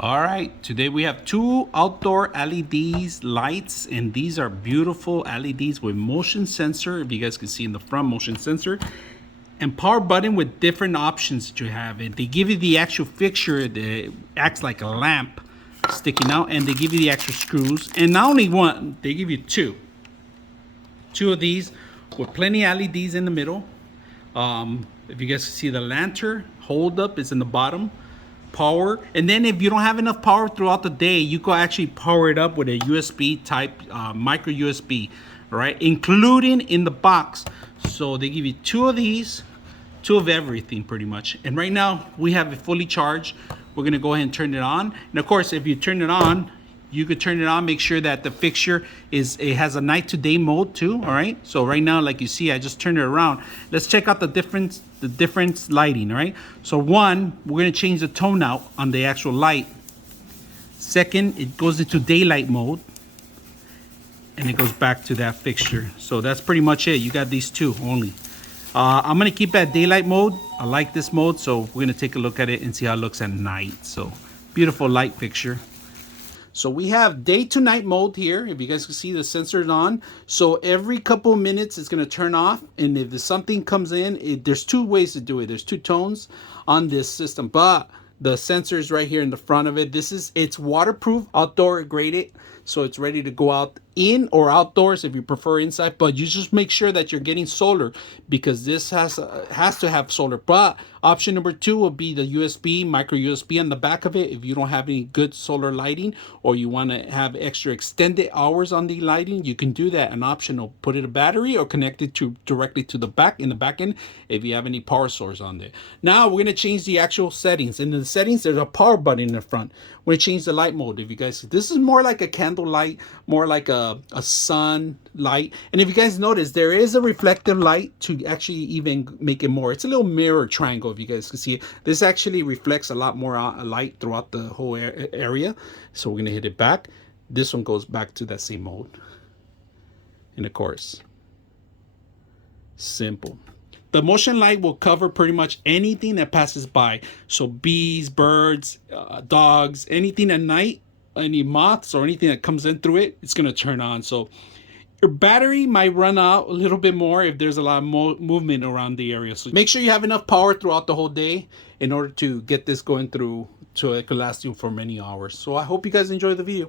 All right, today we have two outdoor LEDs lights, and these are beautiful LEDs with motion sensor. If you guys can see in the front, motion sensor and power button with different options that you have. And they give you the actual fixture that acts like a lamp sticking out, and they give you the actual screws. And not only one, they give you two of these with plenty of LEDs in the middle. If you guys can see, the lantern hold up is in the bottom. Power, and then if you don't have enough power throughout the day, you can actually power it up with a USB type micro USB, right, including in the box. So they give you two of these, two of everything pretty much. And right now we have it fully charged. We're gonna go ahead and turn it on, and of course if you turn it on, you could turn it on, make sure that the fixture has a night to day mode too. All right, so right now, like you see, I just turned it around. Let's check out the different lighting. All right, so one, we're gonna change the tone out on the actual light. Second, it goes into daylight mode, and it goes back to that fixture. So that's pretty much it. You got these two only. I'm gonna keep at daylight mode. I like this mode, so we're gonna take a look at it and see how it looks at night. So beautiful light fixture. So we have day to night mode here. If you guys can see, the sensor's on. So every couple of minutes it's going to turn off. And if something comes in, there's two ways to do it. There's two tones on this system. But the sensor is right here in the front of it. It's waterproof, outdoor graded. So it's ready to go out in or outdoors if you prefer inside. But you just make sure that you're getting solar, because this has to have solar. But option number two will be the USB, micro USB on the back of it. If you don't have any good solar lighting, or you want to have extra extended hours on the lighting, you can do that. An option will put it a battery or connect it directly to the back end if you have any power source on there. Now we're going to change the actual settings. In the settings, there's a power button in the front. We're going to change the light mode. If you guys, this is more like a candle light, more like a sun light. And if you guys notice, there is a reflective light to actually even make it more. It's a little mirror triangle, if you guys can see it. This actually reflects a lot more light throughout the whole area. So we're gonna hit it back. This one goes back to that same mode. And of course, simple. The motion light will cover pretty much anything that passes by. So bees, birds, dogs, anything at night, any moths or anything that comes in through it, it's going to turn on. So your battery might run out a little bit more if there's a lot of movement around the area. So make sure you have enough power throughout the whole day in order to get this going through, so it could last you for many hours. So I hope you guys enjoy the video.